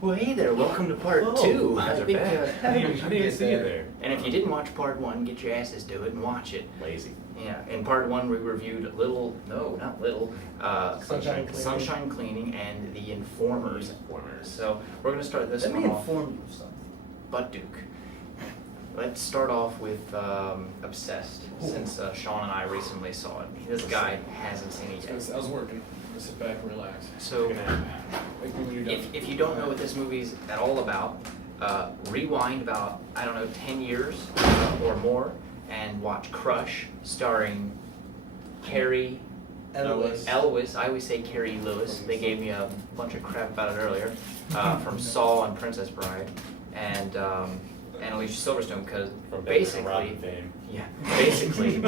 Well, hey there, welcome to part Whoa, 2. guys I are think, back. I didn't even see you there. and if you didn't watch part 1, get your asses to it and watch it. Lazy. Yeah, in part 1 we reviewed Sunshine Cleaning and The Informers. So we're going to start this Let one me off. inform you of something. Butt Duke. Let's start off with Obsessed, since Sean and I recently saw it. This guy hasn't seen it yet. I was working. Just sit back and relax. So, Take a nap. Wake me when you're done. if you don't know what this movie's at all about, rewind about, 10 years or more, and watch Crush, starring Carrie Elba. Elwes. I always say Carrie Lewis. They gave me a bunch of crap about it earlier. From Saw and Princess Bride, and Alicia Silverstone, because From basically, Robin fame. yeah, basically,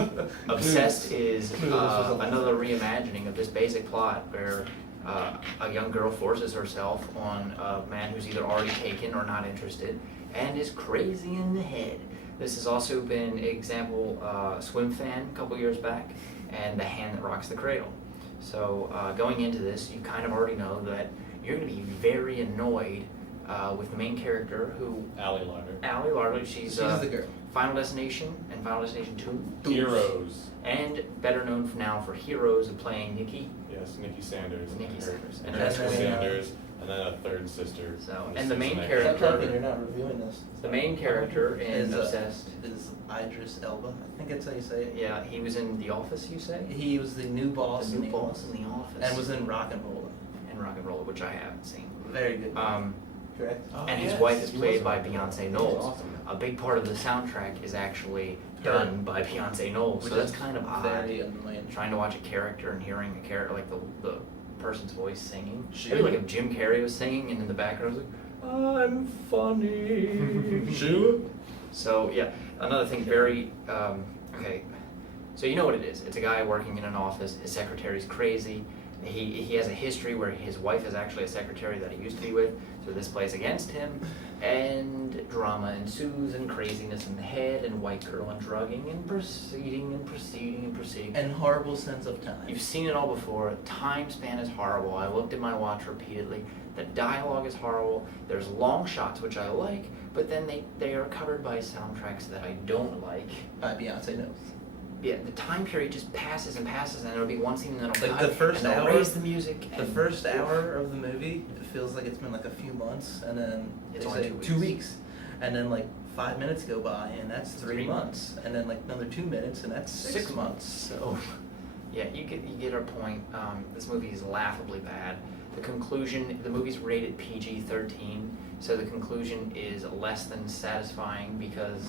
Obsessed is another reimagining of this basic plot where a young girl forces herself on a man who's either already taken or not interested and is crazy in the head. This has also been example Swim Fan a couple years back, and The Hand That Rocks the Cradle. So going into this, you kind of already know that you're going to be very annoyed with the main character, who Allie Larter. she's the girl. Final Destination and Final Destination 2. Heroes. And better known now for Heroes of playing Nikki. Yes, Nikki Sanders. Nikki Sanders. And And Jessica then, Sanders, and then a third sister. So, Miss and the main Susannah. Stop character- talking, you're not reviewing this. The main character in Is, Obsessed. Is Idris Elba. I think that's how you say it. Yeah, he was in The Office, you say? He was the new boss The in new the boss office. in The Office. And was in Rock and Roll. And Rock and Roll, which I haven't seen. Very good. Correct? Oh, And his yes, wife is he played was by on it. Beyonce He was Knowles. awesome. A big part of the soundtrack is actually Her. done by Beyonce Knowles, so Which that's is kind of odd. Very annoying. Trying to watch a character and hearing a character, like the person's voice singing. Shill. Maybe like if Jim Carrey was singing and in the background was like, I'm funny. Shill. So yeah, another thing very, okay, so you know what it is. It's a guy working in an office, his secretary's crazy. He has a history where his wife is actually a secretary that he used to be with, so this plays against him, and drama ensues, and craziness in the head, and white girl and drugging, and proceeding, and proceeding, and proceeding. And horrible sense of time. You've seen it all before. Time span is horrible. I looked at my watch repeatedly. The dialogue is horrible. There's long shots, which I like, but then they are covered by soundtracks that I don't like. By Beyonce Knowles. Yeah, the time period just passes and passes, and there'll be one scene that'll Like cut, the first and they'll hour- raise the music. The and- first hour of the movie, it feels like it's been like a few months, and then It's they only say 2 2 weeks. And then like 5 minutes go by, and that's 3 3 months. And then like another 2 minutes, and that's 6 months. So Yeah, you get our point. This movie is laughably bad. The conclusion, the movie's rated PG-13, so the conclusion is less than satisfying because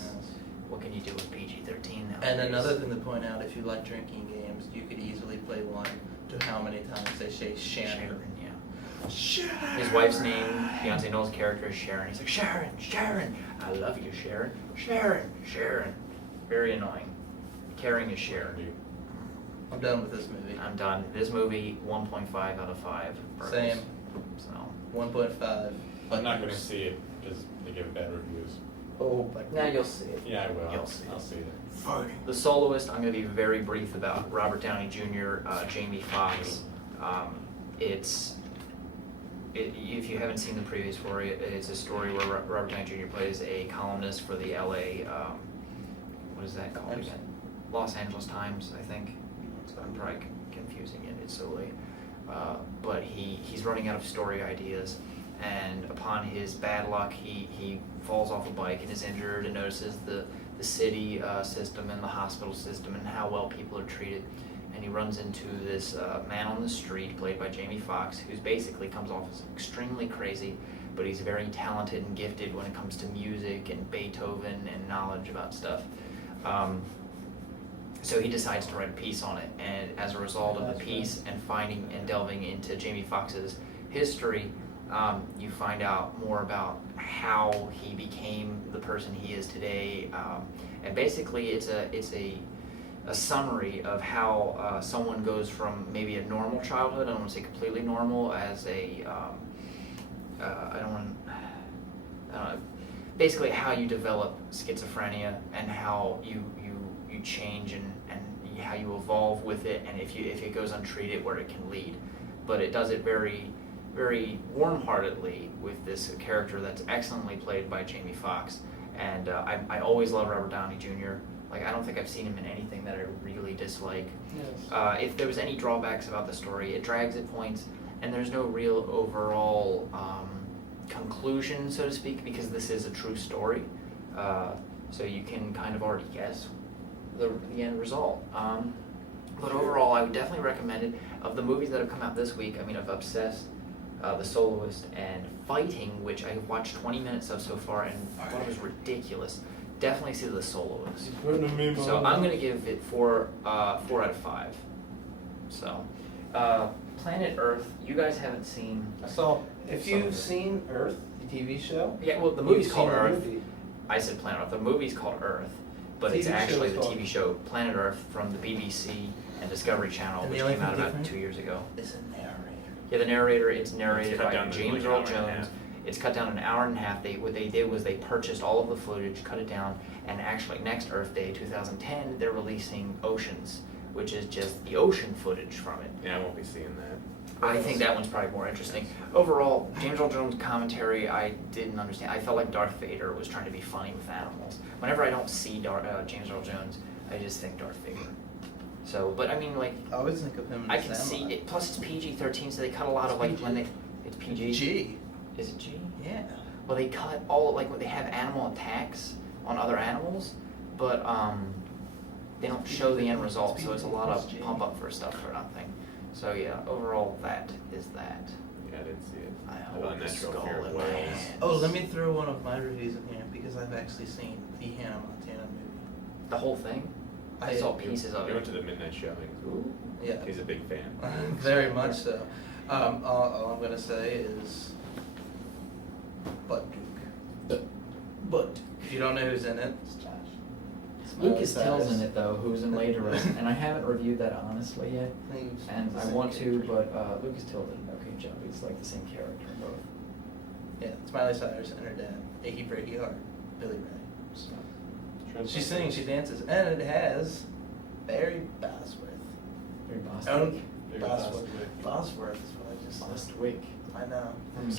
what can you do with PG-13 nowadays? And another thing to point out, if you like drinking games, you could easily play one to how many times they say Sharon. Yeah. Sharon. His wife's name, Beyonce Knowles' character is Sharon. He's like, Sharon, I love you, Sharon. Sharon. Very annoying. Caring is Sharon. I'm done with this movie. I'm done. This movie, 1.5 out of 5. Burgers. Same. So, 1.5. I'm not gonna see it because they give bad reviews. Oh, but now you'll see it. Yeah, I will. You'll see I'll see it. The Soloist, I'm going to be very brief about. Robert Downey Jr., Jamie Foxx. If you haven't seen the previous story, it's a story where Robert Downey Jr. plays a columnist for the LA, what is that called again? Los Angeles Times, I think. I'm probably confusing it, it's so late. But he's running out of story ideas, and upon his bad luck, he falls off a bike and is injured and notices the city system and the hospital system and how well people are treated. And he runs into this man on the street, played by Jamie Foxx, who's basically comes off as extremely crazy, but he's very talented and gifted when it comes to music and Beethoven and knowledge about stuff. So he decides to write a piece on it, and as a result of the piece and finding and delving into Jamie Foxx's history, you find out more about how he became the person he is today, and basically it's a summary of how someone goes from maybe a normal childhood, I don't want to say completely normal, as a basically how you develop schizophrenia and how you change and how you evolve with it, and if it goes untreated, where it can lead. But it does it very very warm-heartedly with this character that's excellently played by Jamie Foxx. And I always love Robert Downey Jr. Like, I don't think I've seen him in anything that I really dislike. Yes. If there was any drawbacks about the story, it drags at points, and there's no real overall conclusion, so to speak, because this is a true story. So you can kind of already guess the end result. But overall, I would definitely recommend it. Of the movies that have come out this week, I mean, I've Obsessed, The Soloist, and Fighting, which I watched 20 minutes of so far and thought it was ridiculous. Definitely see The Soloist. So I'm gonna give it 4 out of 5. So, Planet Earth, you guys haven't seen. I saw. If some of you've it. seen Earth, the TV show. Yeah, well, the movie's you've called seen the Earth. movie. I said Planet Earth. The movie's called Earth, but it's TV actually show's the called- TV show Planet Earth from the BBC and Discovery Channel, And the which only came out thing about different? 2 years ago. It's a narrator. Yeah, the narrator. It's narrated It's cut by down to James like an Earl hour and a Jones. half. It's cut down an hour and a half. What they did was they purchased all of the footage, cut it down, and actually next Earth Day 2010 they're releasing Oceans, which is just the ocean footage from it. Yeah, I won't be seeing that. I think that one's probably more interesting. Overall, James Earl Jones' commentary, I didn't understand. I felt like Darth Vader was trying to be funny with animals. Whenever I don't see James Earl Jones, I just think Darth Vader. So, but I mean, like, I always think of him. I as can see Samurai. it. Plus, it's PG-13, so they cut a lot of It's like when they. It's PG. G. Is it G? Yeah. Well, they cut all like when they have animal attacks on other animals, but they don't show the end result. So it's a lot of pump up for stuff for nothing. So yeah, overall, that is that. Yeah, I did see it. I How hold about the Natural skull Fear of in my Whales? hand. Oh, let me throw one of my reviews in here because I've actually seen the Hannah Montana movie. The whole thing. I saw pieces of We went it. to the midnight showing. Ooh. Yeah. He's a big fan. Very much so. All I'm gonna say is Butt Duke. Butt. If you don't know who's in it, it's Josh. Lucas Miley Till's Cyrus. in it though, who's in Later, and I haven't reviewed that honestly yet, I think he's and the I same want to, character. but Lucas Till did an okay job. He's like the same character in both. Yeah, it's Miley Cyrus and her dad, Achy Breaky Heart, Billy Ray. So. She sings, she dances, and it has Barry Bosworth. Very Own Boswick. Barry Bosworth. Bostwick. Bosworth is what I just said. Bostwick. I know. From